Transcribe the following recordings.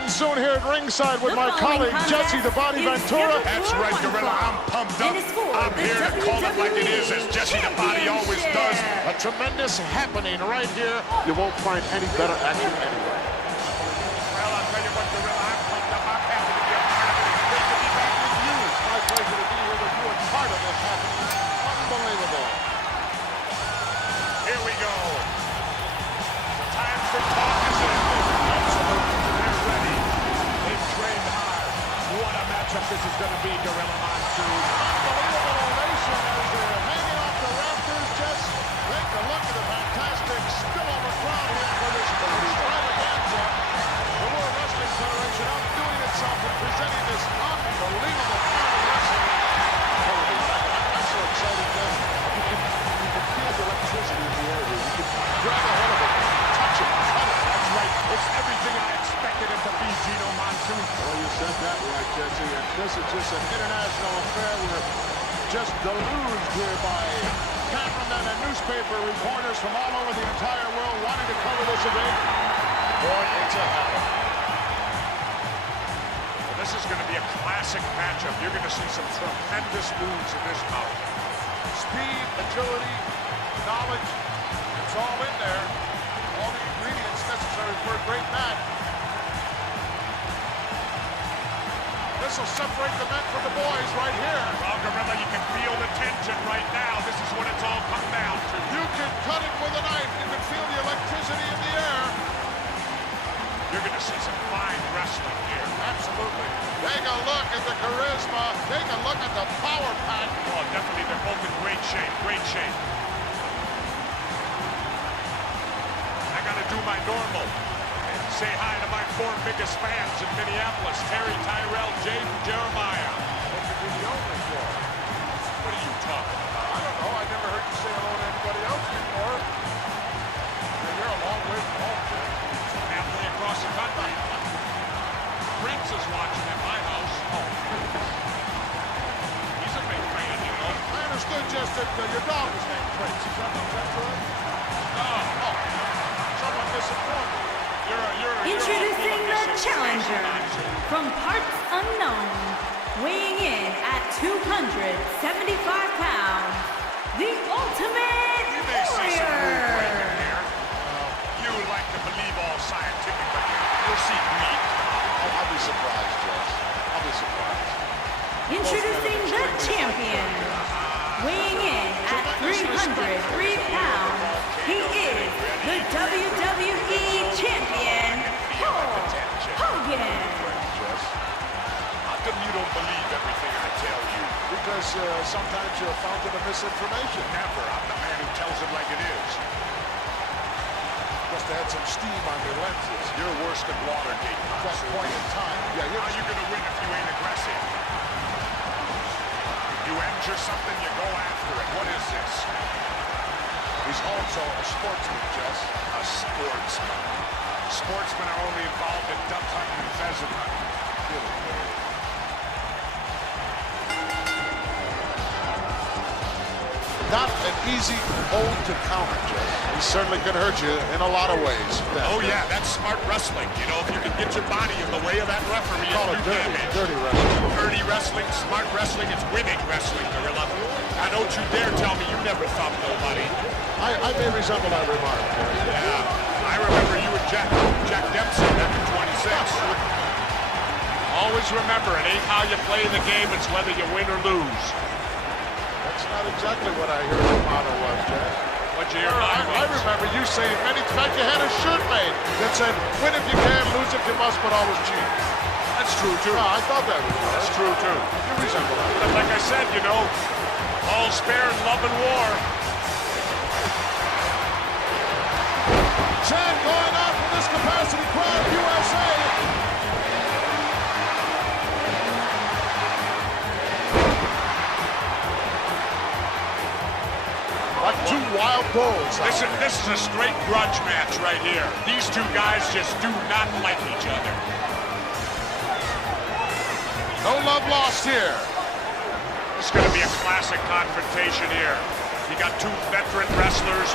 Monsoon here at ringside with my colleague Jesse the Body Ventura. That's right, Gorilla. I'm pumped up. I'm here to call it like it is, as Jesse the Body always does. A tremendous happening right here. You won't find any better action anywhere. Well, I'll tell you what, Gorilla, I'm pumped up. I'm happy to be a part of it. It's great to be back with you. It's my pleasure to be here with you and part of this happening. Unbelievable. Here we go. Time for talk, isn't it? Absolutely. They're ready. They've trained hard. What a matchup this is going to be, Gorilla Monsoon. Unbelievable ovation as they're hanging off the rafters. Just take a look at the fantastic spillover crowd here for this extravaganza. The World Wrestling Federation outdoing itself and presenting this unbelievable kind of wrestling. I'm so excited, Jeff. You can feel the electricity in the air here. You can grab a hold of it, touch it, cut it. That's right. It's everything I expected it to be, Gino Monsoon. Well, you said that right, Jesse. And this is just an international affair. We're just deluged here by cameramen and newspaper reporters from all over the entire world wanting to cover this event. Boy, it's a happen. Well, this is going to be a classic matchup. You're going to see some tremendous moves in this bout. Speed, agility, knowledge, it's all in there. All the ingredients necessary for a great match. This will separate the men from the boys right here. Well, Gorilla, you can feel the tension right now. This is what it's all come down to. You can cut it with a knife. You can feel the electricity in the air. You're going to see some fine wrestling here. Absolutely. Take a look at the charisma. Take a look at the power pack. Oh, definitely. They're both in great shape. Great shape. I got to do my normal. And say hi to my 4 biggest fans in Minneapolis. Terry, Tyrell, Jaden, Jeremiah. What could be the only for? What are you talking about? I don't know. I never heard you say hello to anybody else before. And you're a long way from home, Jim. Halfway across the country. Prince is watching at my house. Oh, he's a big fan, you know. I understood just that your dog was named Prince. Is that correct? Oh. Someone misinformed me. Introducing the challenger from parts unknown, weighing in at 275 pounds, the Ultimate You may see some move Warrior. breaking here. You like to believe all scientific, but you'll see meat. I'll be surprised, Jess. I'll be surprised. Introducing the champion, weighing in at 303 pounds, he is the WWE champion, HOAGN. How come you don't believe everything I tell you? Because sometimes you're a fountain of misinformation. Never. I'm the man who tells it like it is. Must have had some steam on your lenses. You're worse than Watergate. At that point in time. Yeah, How are you going to win if you ain't aggressive? You injure something, you go after it. What is this? He's also a sportsman, Jess. A sportsman. Sportsmen are only involved in duck hunting and pheasant hunting. Not an easy hold to counter, Jess. He certainly can hurt you in a lot of ways. Oh, yeah, that's smart wrestling. You know, if you can get your body in the way of that referee, Call you it damage. dirty wrestling. Dirty wrestling, smart wrestling, it's winning wrestling, Gorilla. Now, don't you dare tell me you never thumped nobody. I may resemble that remark. Yeah, I remember you and Jack Dempsey back in 26. Always remember, it ain't how you play the game, it's whether you win or lose. That's not exactly what I heard the motto was, Jess. What'd you hear I remember you saying many times you had a shirt made that said, win if you can, lose if you must, but always cheat. That's true, too. No, I thought that was true. That's true, too. You resemble that. But like I said, you know, all's fair in love and war. Chant going out from this capacity crowd, USA. Like two wild bulls. This is a straight grudge match right here. These two guys just do not like each other. No love lost here. It's going to be a classic confrontation here. You got two veteran wrestlers.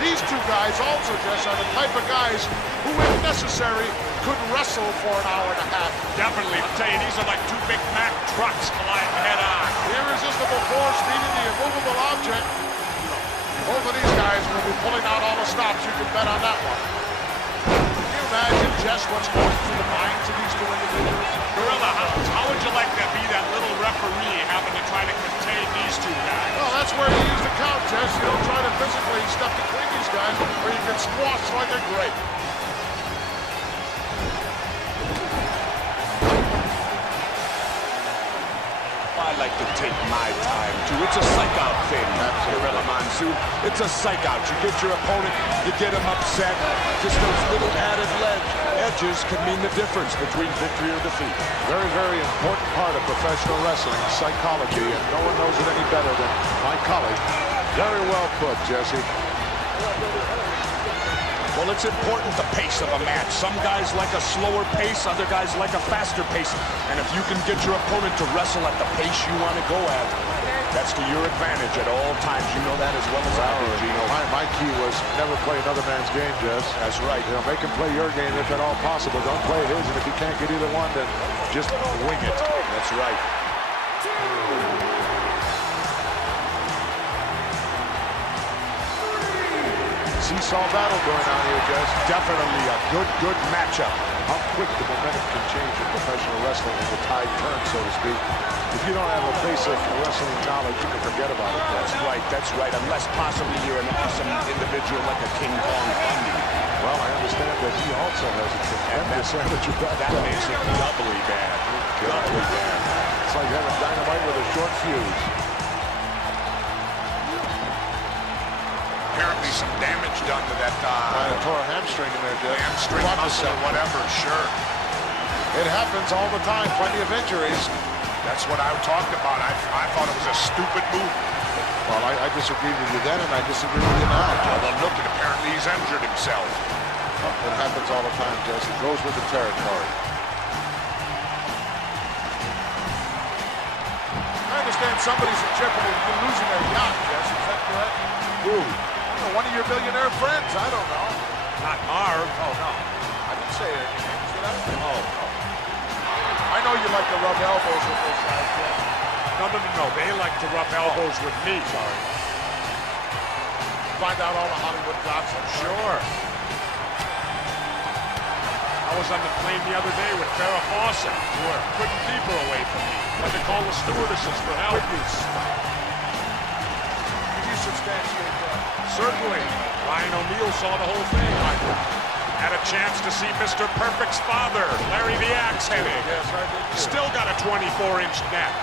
These two guys also, Jess, are the type of guys who, if necessary, could wrestle for an hour and a half. Definitely. I'll tell you, these are like two Big Mac trucks colliding head-on. Irresistible force meeting the immovable object. Both of these guys will be pulling out all the stops. You can bet on that one. Can you imagine, Jess, what's going through the minds of these two individuals? Gorilla, how would you like to be that little referee having to try to contain these two guys? Well, that's where you use the count, Jess. You don't try to physically step between these guys, or you get squashed like a grape. I like to take my time, too. It's a psych-out thing, Gorilla Monsoon. It's a psych-out. You get your opponent, you get him upset. Just those little added edges can mean the difference between victory or defeat. Very, very important part of professional wrestling, psychology, and no one knows it any better than my colleague. Very well put, Jesse. Well, it's important, the pace of a match. Some guys like a slower pace, other guys like a faster pace. And if you can get your opponent to wrestle at the pace you want to go at, that's to your advantage at all times. You know that as well as I do, Gino. My key was never play another man's game, Jess. That's right. You know, make him play your game if at all possible. Don't play his, and if you can't get either one, then just wing it. That's right. Seesaw battle going on here, Jess. Definitely a good matchup. How quick the momentum can change in professional wrestling when the tide turns, so to speak. If you don't have a basic wrestling knowledge, you can forget about it. That's right. Unless possibly you're an awesome individual like a King Kong Bundy. Well, I understand that he also has a tremendous amateur background. That makes it doubly bad. Doubly bad. It's like having dynamite with a short fuse. Apparently some damage done to that Tore a hamstring in there, Jeff. hamstring muscle or whatever, sure. It happens all the time, plenty of injuries. That's what I talked about. I thought it was a stupid move. Well, I disagreed with you then, and I disagree with you now. Well, look, apparently he's injured himself. It happens all the time, Jess. It goes with the territory. I understand somebody's in jeopardy of losing their yacht, Jess. Is that correct? Who? One of your billionaire friends. I don't know. Not Marv. Oh, no. I didn't say any names, did I? Oh. I know you like to rub elbows with those guys, Jess. No. They like to rub elbows with me. Sorry. Find out all the Hollywood gossip. Sure. I was on the plane the other day with Farrah Fawcett. Sure. Couldn't keep her away from me. Had to call the stewardesses for help. Can you substantiate that? Certainly. Ryan O'Neal saw the whole thing. Had a chance to see Mr. Perfect's father, Larry the Axe Heading. Yes, I did too. Still got a 24-inch neck.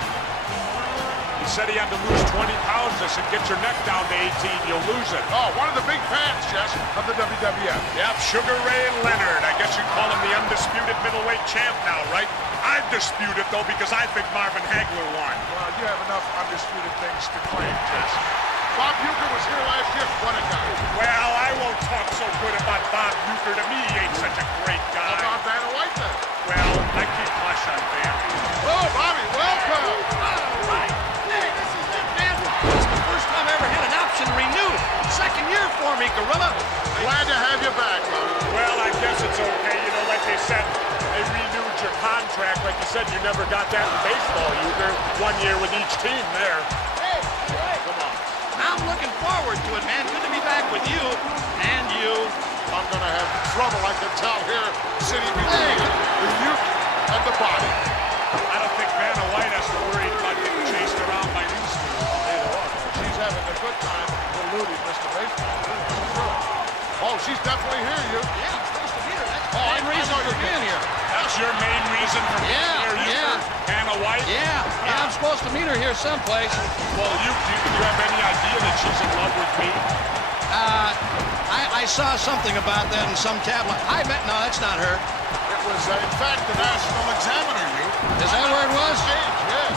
He said he had to lose 20 pounds. I said, get your neck down to 18, you'll lose it. Oh, one of the big fans, Jess, of the WWF. Yep, Sugar Ray Leonard. I guess you'd call him the undisputed middleweight champ now, right? I dispute it, though, because I think Marvin Hagler won. Well, you have enough undisputed things to claim, Jess. Bob Uecker was here last year. What a guy. Well, I won't talk so good about Bob Uecker. To me, he ain't such a great guy. How about Vanna White, then? Well, I keep hush on Vanna. Oh, Bobby, welcome. All right. Hey, this is it, man. This is the first time I ever had an option renewed. Second year for me, Gorilla. Glad to have you back, Bobby. Well, I guess it's okay. You know, like they said, they renewed your contract. Like you said, you never got that in baseball, Uecker. 1 year with each team there. Hey, all right. Come on. I'm looking forward to it, man. Good to be back with you and you. I'm going to have trouble, I can tell, here sitting between the youth and the body. I don't think Vanna White has to worry about getting chased around by these two. Neither one. She's having a good time eluding Mr. Baseball. Sure. Oh, she's definitely here, you. Yeah, I'm supposed to be here. That's the Oh, main I reason know for you being here. That's your main reason for being here, Uecker? Vanna White? Yeah, I'm supposed to meet her here someplace. Well, do you have any idea that she's in love with me? I saw something about that in some tabloid. No, that's not her. It was, in fact, the National Examiner, you. Is that where it was? Yes.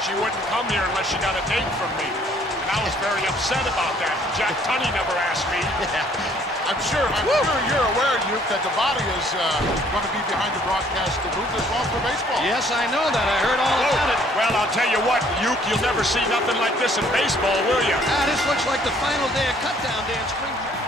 She wouldn't come here unless she got a date from me. And I was very upset about that. Jack Tunney never asked me. Yeah. I'm sure you're aware, Duke, that the body is going to be behind the broadcast booth as well for baseball. Yes, I know that. I heard all about it. Well, I'll tell you what, Duke, you'll never see nothing like this in baseball, will you? This looks like the final day of Cutdown Day in spring training.